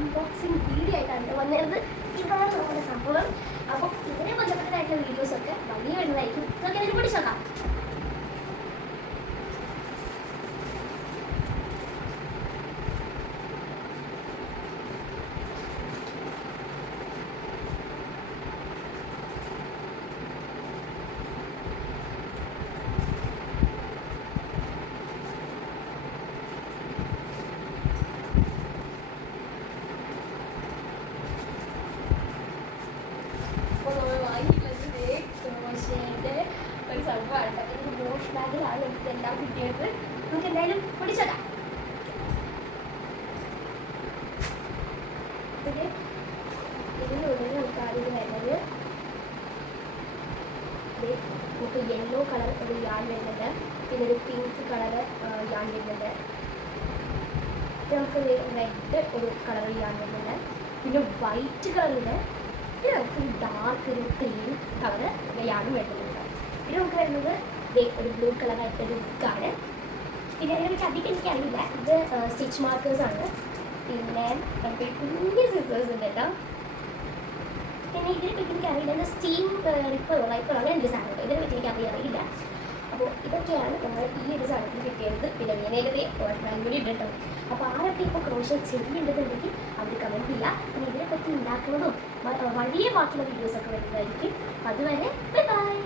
Unboxing video ആയിട്ടാണ് വന്നിരുന്നത്. ഇതാണ് നമ്മുടെ സംഭവം. അപ്പോൾ ഇതിനെ ബന്ധപ്പെട്ടതായിട്ടുള്ള വീഡിയോസൊക്കെ വലിയ വരുന്നതായിരിക്കും. ഇതൊക്കെ അതിന് പിടിച്ചോക്കാം. ഒരു സംഭവമാണ്. ഇത് വാഷ് ബാഗിലാണ് എനിക്കെല്ലാം കിട്ടിയത്. നമുക്ക് എന്തായാലും പിടിച്ചേക്കാം. ഇതിനുള്ളിൽ നമുക്ക് ആദ്യം വരുന്നത് നമുക്ക് യെല്ലോ കളർ ഒരു യാൺ വരുന്നുണ്ട്, പിന്നെ ഒരു പിങ്ക് കളർ യാൺ വരുന്നുണ്ട്, നമുക്ക് റെഡ് ഒരു കളർ യാൺ വരുന്നുണ്ട്, പിന്നെ വൈറ്റ് കളറുണ്ട്, പിന്നെ നമുക്ക് ഡാർക്ക് ഒരു ക്രീം കളർ യാണും വരുന്നുണ്ട്. പിന്നെ നമുക്ക് വരുന്നത് ഒരു ബ്ലൂ കളറായിട്ടൊരു ബുക്കാണ്. പിന്നെ അതിനെപ്പറ്റി അധികം എനിക്കറിയില്ല. ഇത് സ്റ്റിച്ച് മാർക്കേഴ്സാണ്. പിന്നെ നമുക്ക് കുഞ്ഞ് സിസേഴ്സ് ഉണ്ട് കേട്ടോ. പിന്നെ ഇതിനെപ്പറ്റി എനിക്കറിയില്ല. ഇത് സ്റ്റീം റൈപ്പറോ അങ്ങനെ ഒരു സാധനം. ഇതിനെപ്പറ്റി എനിക്ക് അറിയില്ല. അപ്പോൾ ഇതൊക്കെയാണ് നമ്മൾ ഈ ഒരു സാധനത്തിൽ കിട്ടിയത്. പിന്നെ ഇങ്ങനെയൊക്കെ വാഷ് കൂടി ഉണ്ട് കേട്ടോ. അപ്പോൾ ആരൊക്കെ ഇപ്പോൾ ക്രോഷ്യ ചെയ്യുന്നുണ്ടെന്നുണ്ടെങ്കിൽ അവർ കമൻറ്റ് ചെയ്യുക. പിന്നെ ഇതിനെപ്പറ്റി ഉണ്ടാക്കുന്നതും വലിയ ബാക്കിയുള്ള വീഡിയോസൊക്കെ വരുന്നതായിരിക്കും. അതുവരെ ബൈ ബൈ.